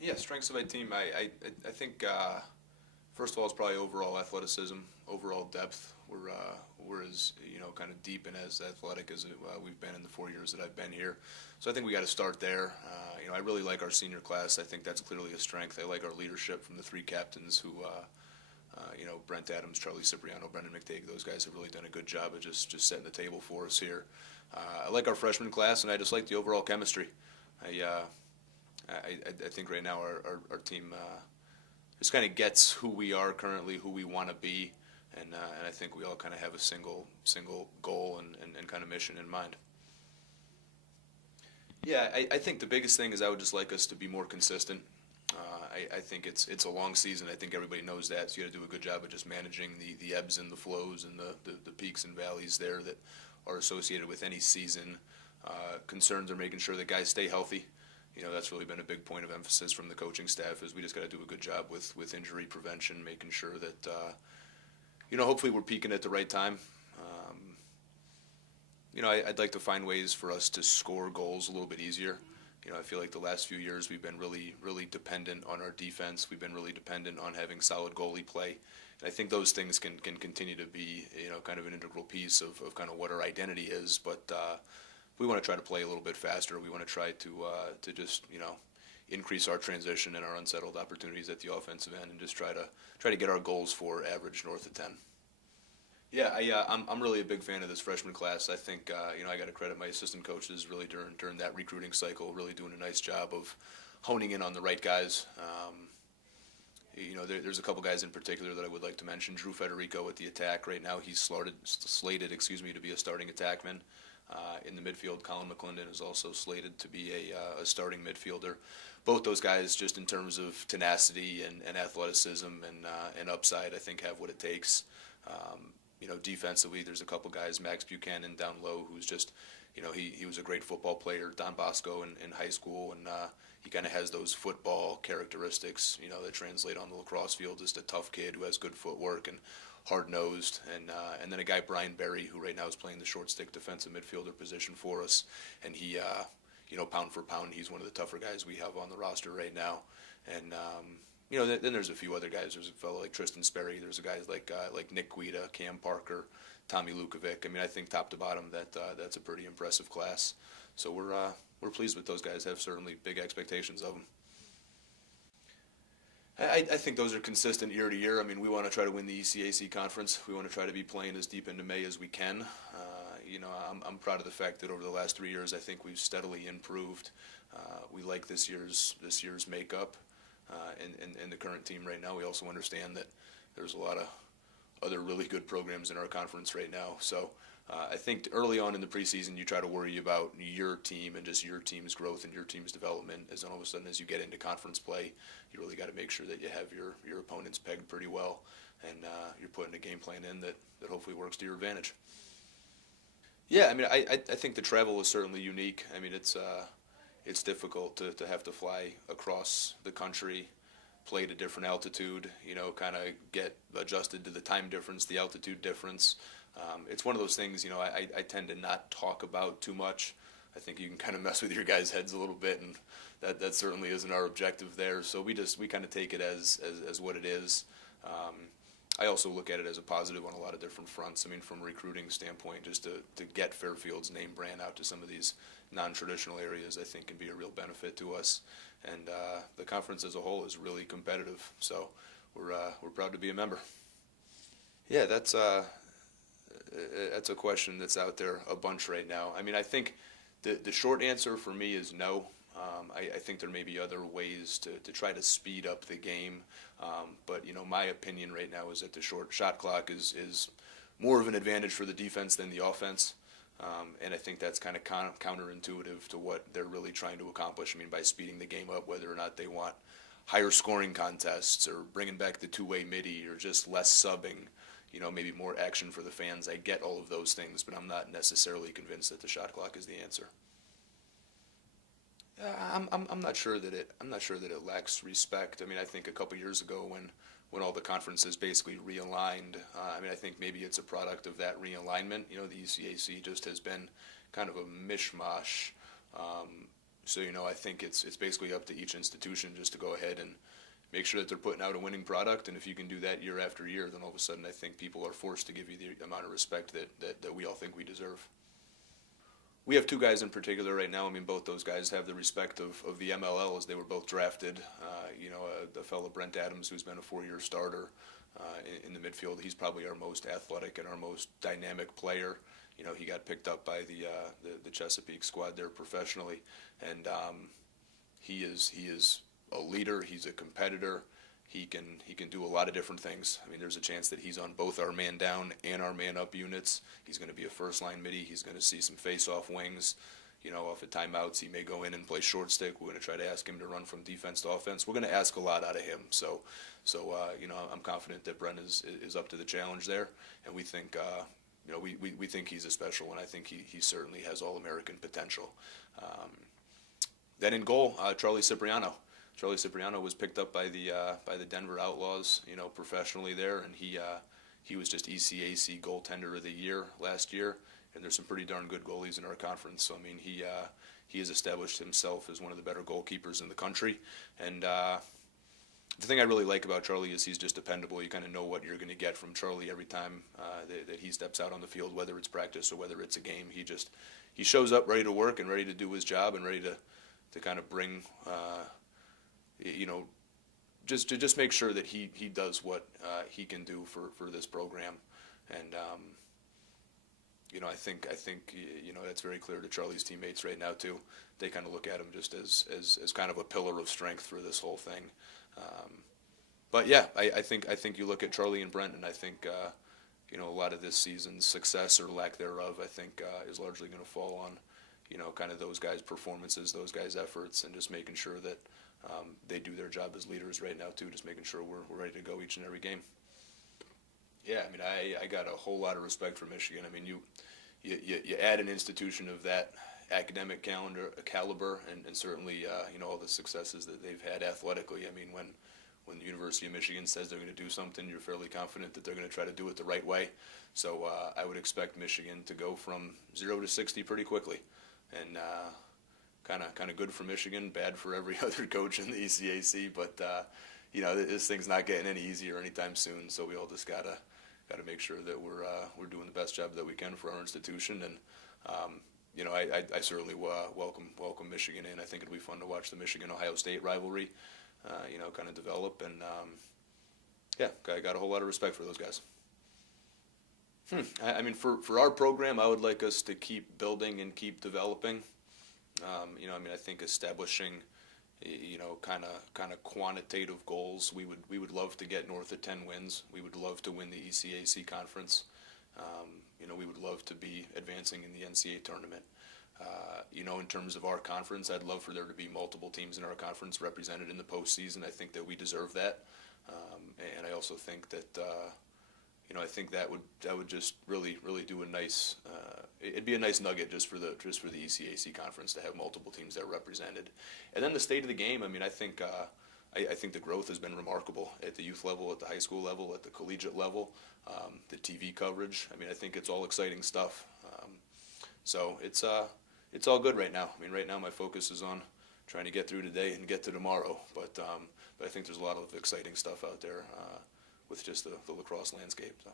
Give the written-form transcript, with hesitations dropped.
Yeah, strengths of my team. I think first of all, it's probably overall athleticism, overall depth. We're as kind of deep and as athletic as we've been in the 4 years that I've been here. So I think we got to start there. I really like our senior class. I think that's clearly a strength. I like our leadership from the three captains who. Brent Adams, Charlie Cipriano, Brendan McDague, those guys have really done a good job of just setting the table for us here. I like our freshman class, and I just like the overall chemistry. I think right now our team just kind of gets who we are currently, who we want to be, and I think we all kind of have a single goal and kind of mission in mind. Yeah, I think the biggest thing is I would just like us to be more consistent. I think it's a long season. I think everybody knows that, so you got to do a good job of just managing the ebbs and the flows and the peaks and valleys there that are associated with any season. Concerns are making sure that guys stay healthy. That's really been a big point of emphasis from the coaching staff is we just got to do a good job with injury prevention, making sure that, hopefully we're peaking at the right time. I'd like to find ways for us to score goals a little bit easier. I feel like the last few years we've been really, really dependent on our defense. We've been really dependent on having solid goalie play. And I think those things can continue to be, kind of an integral piece of kind of what our identity is. But we want to try to play a little bit faster. We want to try to just, increase our transition and our unsettled opportunities at the offensive end and just try to get our goals for average north of 10. Yeah, I'm really a big fan of this freshman class. I think I got to credit my assistant coaches really during that recruiting cycle, really doing a nice job of honing in on the right guys. There's a couple guys in particular that I would like to mention. Drew Federico at the attack right now. He's slated to be a starting attackman. In the midfield, Colin McClendon is also slated to be a starting midfielder. Both those guys, just in terms of tenacity and athleticism and upside, I think have what it takes. Defensively, there's a couple guys, Max Buchanan down low, who's just, he was a great football player, Don Bosco in high school, and he kind of has those football characteristics, that translate on the lacrosse field. Just a tough kid who has good footwork and hard-nosed, and then a guy, Brian Berry, who right now is playing the short stick defensive midfielder position for us, and he, pound for pound, he's one of the tougher guys we have on the roster right now, and then there's a few other guys. There's a fellow like Tristan Sperry. There's a guys like Nick Guida, Cam Parker, Tommy Lukovic. I mean, I think top to bottom that's a pretty impressive class. So we're pleased with those guys. Have certainly big expectations of them. I think those are consistent year to year. I mean, we want to try to win the ECAC conference. We want to try to be playing as deep into May as we can. I'm proud of the fact that over the last 3 years, I think we've steadily improved. We like this year's makeup. In the current team right now. We also understand that there's a lot of other really good programs in our conference right now. So I think early on in the preseason, you try to worry about your team and just your team's growth and your team's development. As all of a sudden, as you get into conference play, you really got to make sure that you have your opponents pegged pretty well, and you're putting a game plan in that hopefully works to your advantage. Yeah, I mean, I think the travel is certainly unique. I mean, it's difficult to have to fly across the country, play at a different altitude, kind of get adjusted to the time difference, the altitude difference. It's one of those things, I tend to not talk about too much. I think you can kind of mess with your guys' heads a little bit, and that certainly isn't our objective there. So we kind of take it as what it is. I also look at it as a positive on a lot of different fronts. I mean, from a recruiting standpoint, just to get Fairfield's name brand out to some of these non-traditional areas, I think can be a real benefit to us. And the conference as a whole is really competitive, so we're proud to be a member. Yeah, that's a question that's out there a bunch right now. I mean, I think the short answer for me is no. I think there may be other ways to try to speed up the game, but my opinion right now is that the short shot clock is more of an advantage for the defense than the offense, and I think that's kind of counterintuitive to what they're really trying to accomplish. I mean, by speeding the game up, whether or not they want higher scoring contests or bringing back the two-way midi or just less subbing, maybe more action for the fans. I get all of those things, but I'm not necessarily convinced that the shot clock is the answer. I'm not sure that it lacks respect. I mean, I think a couple years ago when all the conferences basically realigned, I think maybe it's a product of that realignment. The ECAC just has been kind of a mishmash So, I think it's basically up to each institution just to go ahead and make sure that they're putting out a winning product. And if you can do that year after year, then all of a sudden I think people are forced to give you the amount of respect that we all think we deserve. We have two guys in particular right now. I mean, both those guys have the respect of the MLL as they were both drafted. The fellow Brent Adams, who's been a 4-year starter in the midfield, he's probably our most athletic and our most dynamic player. He got picked up by the Chesapeake squad there professionally, and he is a leader. He's a competitor. He can do a lot of different things. I mean, there's a chance that he's on both our man down and our man up units. He's going to be a first line midi. He's going to see some face off wings. Off at timeouts, he may go in and play short stick. We're going to try to ask him to run from defense to offense. We're going to ask a lot out of him. So I'm confident that Brent is up to the challenge there, and we think. We think he's a special one. I think he certainly has All-American potential. Then in goal, Charlie Cipriano. Charlie Cipriano was picked up by the Denver Outlaws, professionally there, and he was just ECAC goaltender of the year last year. And there's some pretty darn good goalies in our conference. So I mean, he has established himself as one of the better goalkeepers in the country. And the thing I really like about Charlie is he's just dependable. You kind of know what you're going to get from Charlie every time that he steps out on the field, whether it's practice or whether it's a game. He shows up ready to work and ready to do his job and ready to kind of bring, just make sure that he does what he can do for this program. And I think that's very clear to Charlie's teammates right now too. They kind of look at him just as kind of a pillar of strength for this whole thing. But yeah, I think you look at Charlie and Brent, and I think a lot of this season's success or lack thereof, I think is largely going to fall on kind of those guys' performances, those guys' efforts, and just making sure that they do their job as leaders right now too. Just making sure we're ready to go each and every game. Yeah, I mean, I got a whole lot of respect for Michigan. I mean, you add an institution of that academic caliber, and certainly all the successes that they've had athletically. I mean, when the University of Michigan says they're going to do something, you're fairly confident that they're going to try to do it the right way. So I would expect Michigan to go from 0 to 60 pretty quickly, and kind of good for Michigan, bad for every other coach in the ECAC. But this thing's not getting any easier anytime soon. So we all just gotta make sure that we're doing the best job that we can for our institution. And I certainly welcome Michigan in. I think it'll be fun to watch the Michigan-Ohio State rivalry, kind of develop. And I got a whole lot of respect for those guys. I mean, for our program, I would like us to keep building and keep developing. I think establishing, kind of quantitative goals. We would love to get north of 10 wins. We would love to win the ECAC conference. We would love to be advancing in the NCAA tournament. In terms of our conference, I'd love for there to be multiple teams in our conference represented in the postseason. I think that we deserve that, and I also think that I think that would just really do a nice. It'd be a nice nugget just for the ECAC conference to have multiple teams that are represented, and then the state of the game. I mean, I think the growth has been remarkable at the youth level, at the high school level, at the collegiate level. The TV coverage. I mean, I think it's all exciting stuff. So it's all good right now. I mean, right now my focus is on trying to get through today and get to tomorrow. But I think there's a lot of exciting stuff out there with just the lacrosse landscape. So.